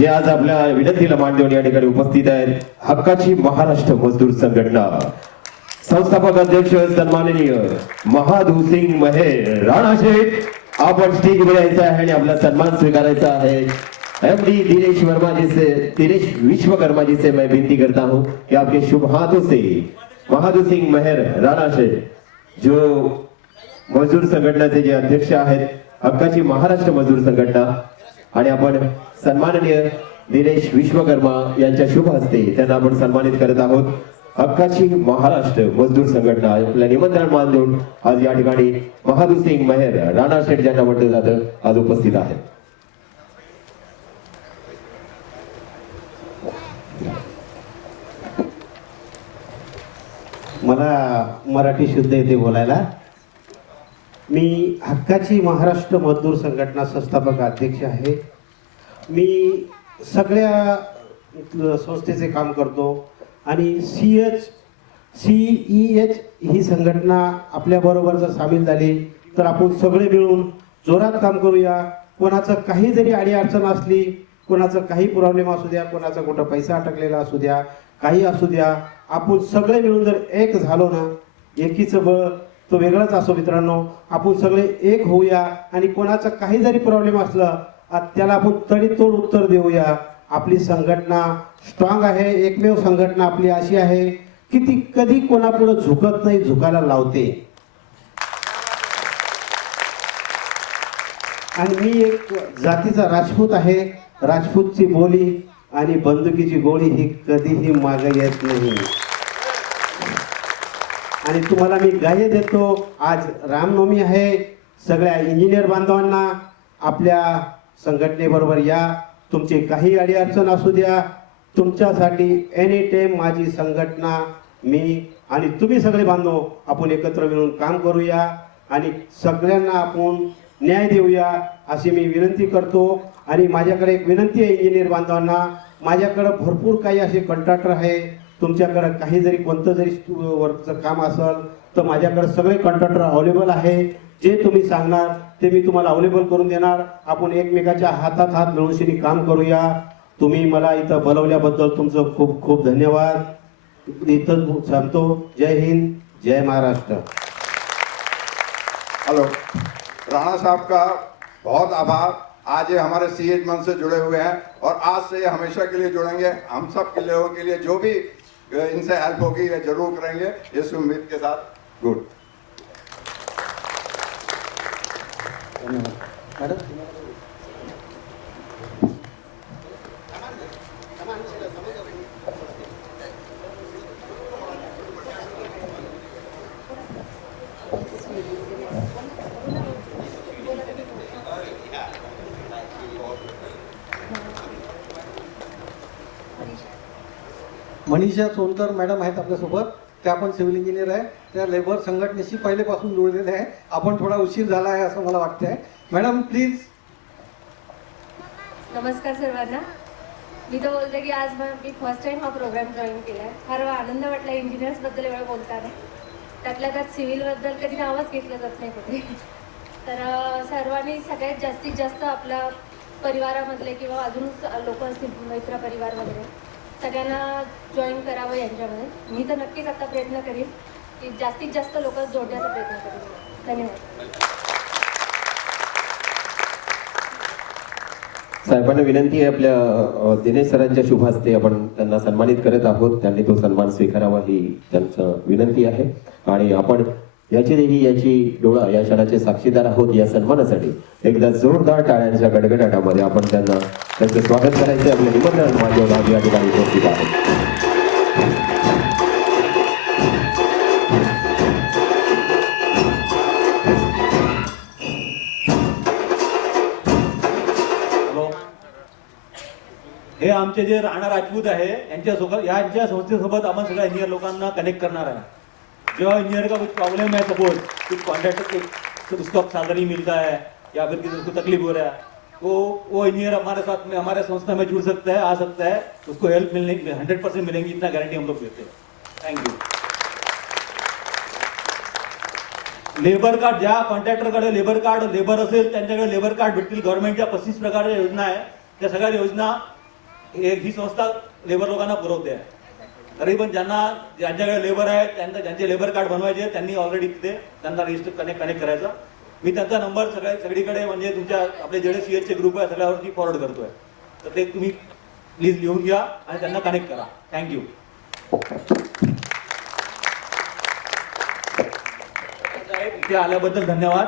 जे आज आपल्या विनंतीला मान देऊन या ठिकाणी उपस्थित आहेत हक्काची महाराष्ट्र मजदूर संघटना संस्थापक अध्यक्ष सन्माननीय महादू सिंग महेर राणा शेठ आपण स्टेजवर यायचं आहे आणि आपला सन्मान स्वीकारायचा आहे। एमडी दिनेश विश्वकर्मा जी से मैं विनती करता हूं कि आपके शुभ हाथों से महादू सिंग महेर राणा शेठ जो मजदूर संघटनेचे जे अध्यक्ष आहेत हक्काची महाराष्ट्र मजदूर संघटना आणि आपण सन्माननीय दिनेश विश्वकर्मा यांच्या शुभ हस्ते त्यांना आपण सन्मानित करत आहोत। हक्काची महाराष्ट्र मजदूर संघटना आपल्या निमंत्रण मान देऊन आज या ठिकाणी महादू सिंग महेर राणा शेठ ज्यांना म्हटलं जातं आज उपस्थित आहेत। मला मराठी शुद्ध येते बोलायला। मी हक्काची महाराष्ट्र मजदूर संघटना संस्थापक अध्यक्ष आहे। मी सगळ्या संस्थेचे काम करतो आणि CEH ही संघटना आपल्याबरोबर जर सामील झाली तर आपण सगळे मिळून जोरात काम करूया। कोणाचं काही जरी अडीअडचण असली, कोणाचं काही प्रॉब्लेम असू द्या, कोणाचा कुठं पैसा अटकलेला असू द्या, काही असू द्या, आपण सगळे मिळून जर एक झालो ना, एकीचं बळ तो वेगळाच असो मित्रांनो। आपण सगळे एक होऊया आणि कोणाचा काही जरी प्रॉब्लेम असला त्याला आपण तडीतोड उत्तर देऊया। आपली संघटना स्ट्रॉंग आहे। एकमेव संघटना आपली अशी आहे की ती कधी कोणापुढे झुकत नाही, झुकायला लावते। आणि मी एक जातीचा राजपूत आहे। राजपूतची बोली आणि बंदुकीची गोळी ही कधीही मागे येत नाही। आणि तुम्हाला मी ग्वाही देतो, आज रामनवमी आहे। सगळ्या इंजिनियर बांधवांना आपल्या संघटनेबरोबर या। तुमची काही अडीअडचण असू द्या, तुमच्यासाठी एनी टाइम माझी संघटना, मी आणि तुम्ही सगळे बांधव आपण एकत्र मिळून काम करूया आणि सगळ्यांना आपण न्याय देऊया अशी मी विनंती करतो। आणि माझ्याकडे एक विनंती आहे इंजिनियर बांधवांना, माझ्याकडे भरपूर काही असे कॉन्ट्रॅक्टर आहे। तुमच्याकडे काही जरी कोणतं जरी वर्कचं काम असेल तर माझ्याकडे सगळे कॉन्ट्रॅक्टर अवेलेबल आहे। जे तुम्ही सांगणार ते मी तुम्हाला अवेलेबल करून देणार। आपण एकमेकाच्या हातात हात मिळून काम करूया। तुम्ही मला इथं बोलवल्याबद्दल तुमचं खूप खूप धन्यवाद। इथं सांगतो जय हिंद, जय महाराष्ट्र। हेलो, राणा साहब का बहुत आभार। आज ये हमारे CEH मंच से जुड़े हुए हैं और आज से ये हमेशा के लिए जुड़ेंगे। हम सब के लोगों के लिए जो भी इनसे हेल्प होगी ये जरूर करेंगे, इस उम्मीद के साथ। गुड। मनीषा सोनकर मॅडम आहेत आपल्यासोबत। त्या पण सिव्हिल इंजिनियर आहे, त्या लेबर संघटनेशी पहिलेपासून जोडलेले आहे। आपण थोडा उशीर झाला आहे असं मला वाटतंय। Madam please. नमस्कार सर्वांना। मी तर बोलते की आज मी फर्स्ट टाइम हा प्रोग्राम जॉईन केला आहे। फार आनंद वाटला इंजिनियर्सबद्दल एवढं बोलताना। त्यातल्या त्यात सिव्हिलबद्दल कधी नावच घेतलं जात नाही कुठे। तर सर्वांनी सगळ्यात जास्तीत जास्त आपल्या परिवारामधले किंवा अजून लोक असतील मित्र परिवार वगैरे सगळ्यांना जॉईन करावं यांच्यामध्ये। मी तर नक्कीच आता प्रयत्न करीन की जास्तीत जास्त लोक जोडण्याचा प्रयत्न करीन। धन्यवाद। साहेबांना विनंती आहे आपल्या दिनेश सरांच्या शुभ हस्ते आपण त्यांना सन्मानित करत आहोत। त्यांनी तो सन्मान स्वीकारावा ही त्यांचं विनंती आहे आणि आपण याची डोळा या क्षणाचे साक्षीदार आहोत। या सन्मानासाठी एकदा जोरदार टाळ्यांच्या गडगडाटामध्ये आपण त्यांचं स्वागत करायचं। आपले निमंत्रण मान्यवर या ठिकाणी उपस्थित आहेत। हे आमचे जे राणा राजपूत आहे यांच्या संस्थेसोबत आपण सगळ्या इंजिनियर लोकांना कनेक्ट करणार आहे। जो इंजीनियर का कुछ प्रॉब्लम है, सपोज कुछ कॉन्ट्रैक्टर उसको सैलरी मिलता है या फिर किसी को तकलीफ हो रहा है, तो वो इंजीनियर हमारे साथ में हमारे संस्था में जुड़ सकता है, आ सकता है। उसको हेल्प मिलने 100% मिलेंगी, इतना गारंटी हम लोग देते हैं। Thank you. लेबर कार्ड ज्या कॉन्ट्रॅक्टरकडे लेबर कार्ड लेबर असेल त्यांच्याकडे लेबर कार्ड भेटतील। गव्हर्नमेंटच्या 35 प्रकारच्या योजना आहे, त्या सगळ्या योजना ही संस्था लेबर लोकांना पुरवते आहे. तरी पण ज्यांच्याकडे लेबर आहे ज्यांचे लेबर कार्ड बनवायचे त्यांनी ऑलरेडी तिथे त्यांना रजिस्टर कनेक्ट करायचा. मी त्यांचा नंबर सगळीकडे म्हणजे तुमच्या आपले जेवढे सीएचचे ग्रुप आहे सगळ्यावरती फॉरवर्ड करतोय. तर ते तुम्ही प्लीज लिहून घ्या आणि त्यांना कनेक्ट करा. थँक्यू. इथे आल्याबद्दल धन्यवाद.